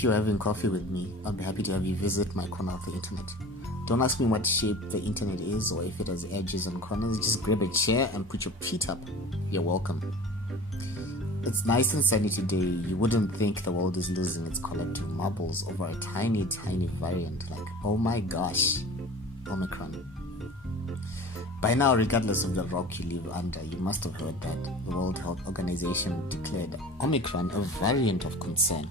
If you're having coffee with me, I'll be happy to have you visit my corner of the internet. Don't ask me what shape the internet is or if it has edges and corners. Just grab a chair and put your feet up. You're welcome. It's nice and sunny today. You wouldn't think the world is losing its color to marbles over a tiny variant like, oh my gosh, Omicron. By now, regardless of the rock you live under, you must have heard that the World Health Organization declared Omicron a variant of concern.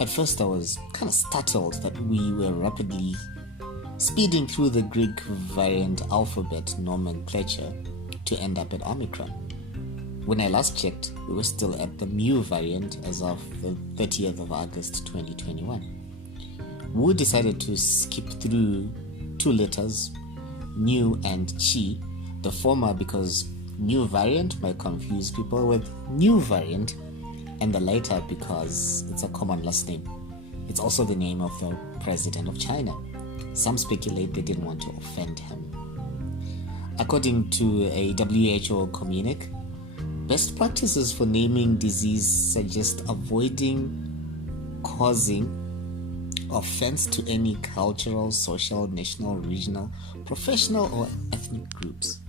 At first, I was kind of startled that we were rapidly speeding through the Greek variant alphabet nomenclature to end up at Omicron. When I last checked, we were still at the Mu variant as of the 30th of August 2021. Wu decided to skip through two letters, Nu and Chi, the former because new variant might confuse people with new variant, and the latter because it's a common last name. It's also the name of the president of China. Some speculate they didn't want to offend him. According to a WHO communique, best practices for naming disease suggest avoiding causing offense to any cultural, social, national, regional, professional, or ethnic groups.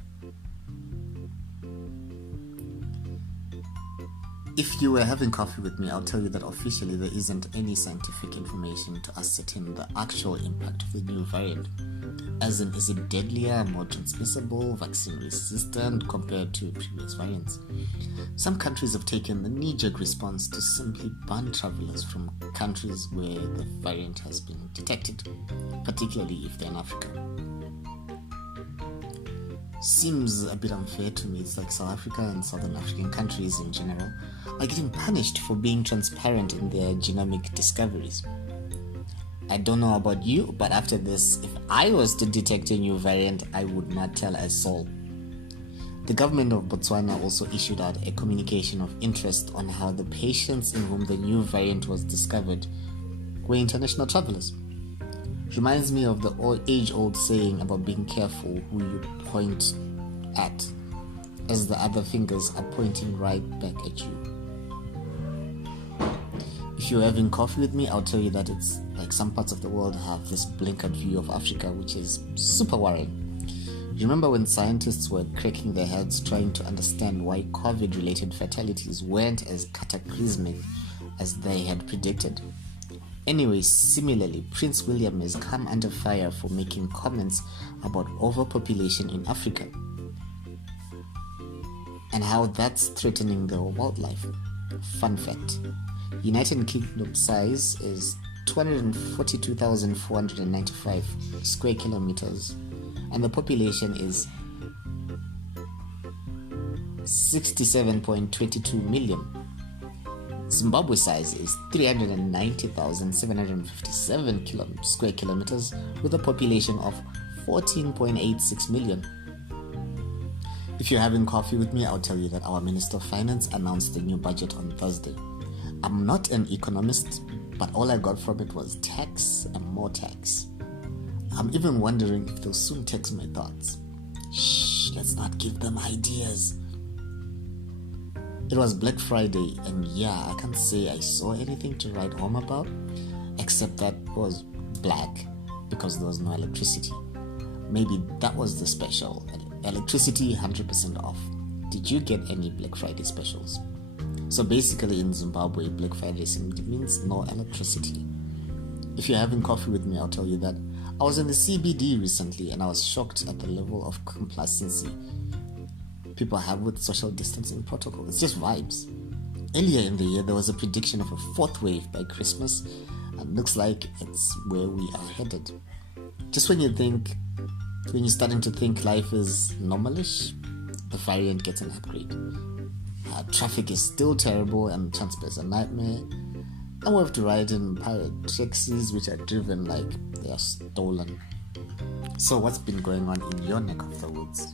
If you were having coffee with me, I'll tell you that officially there isn't any scientific information to ascertain the actual impact of the new variant. As in, is it deadlier, more transmissible, vaccine resistant compared to previous variants? Some countries have taken the knee-jerk response to simply ban travelers from countries where the variant has been detected, particularly if they're in Africa. Seems a bit unfair to me. It's like South Africa and Southern African countries in general are getting punished for being transparent in their genomic discoveries. I don't know about you, but after this, if I was to detect a new variant, I would not tell a soul. The government of Botswana also issued out a communication of interest on how the patients in whom the new variant was discovered were international travelers. Reminds me of the age-old saying about being careful who you point at, as the other fingers are pointing right back at you. If you're having coffee with me, I'll tell you that it's like some parts of the world have this blinkered view of Africa, which is super worrying. Remember when scientists were cracking their heads trying to understand why COVID-related fatalities weren't as cataclysmic as they had predicted? Anyways, similarly, Prince William has come under fire for making comments about overpopulation in Africa and how that's threatening the wildlife. Fun fact, United Kingdom size is 242,495 square kilometers and the population is 67.22 million. Zimbabwe size is 390,757 square kilometers with a population of 14.86 million. If you're having coffee with me, I'll tell you that our Minister of Finance announced the new budget on Thursday. I'm not an economist, but all I got from it was tax and more tax. I'm even wondering if they'll soon tax my thoughts. Shh, let's not give them ideas. It was Black Friday, and yeah, I can't say I saw anything to write home about, except that it was black because there was no electricity. Maybe that was the special. Electricity 100% off. Did you get any Black Friday specials? So basically in Zimbabwe, Black Friday simply means no electricity. If you're having coffee with me, I'll tell you that I was in the CBD recently and I was shocked at the level of complacency people have with social distancing protocol. It's just vibes. Earlier in the year, there was a prediction of a fourth wave by Christmas, and looks like it's where we are headed. Just when you're starting to think life is normalish, the variant gets an upgrade. Traffic is still terrible and transport is a nightmare, and we have to ride in pirate taxis which are driven like they are stolen. So what's been going on in your neck of the woods?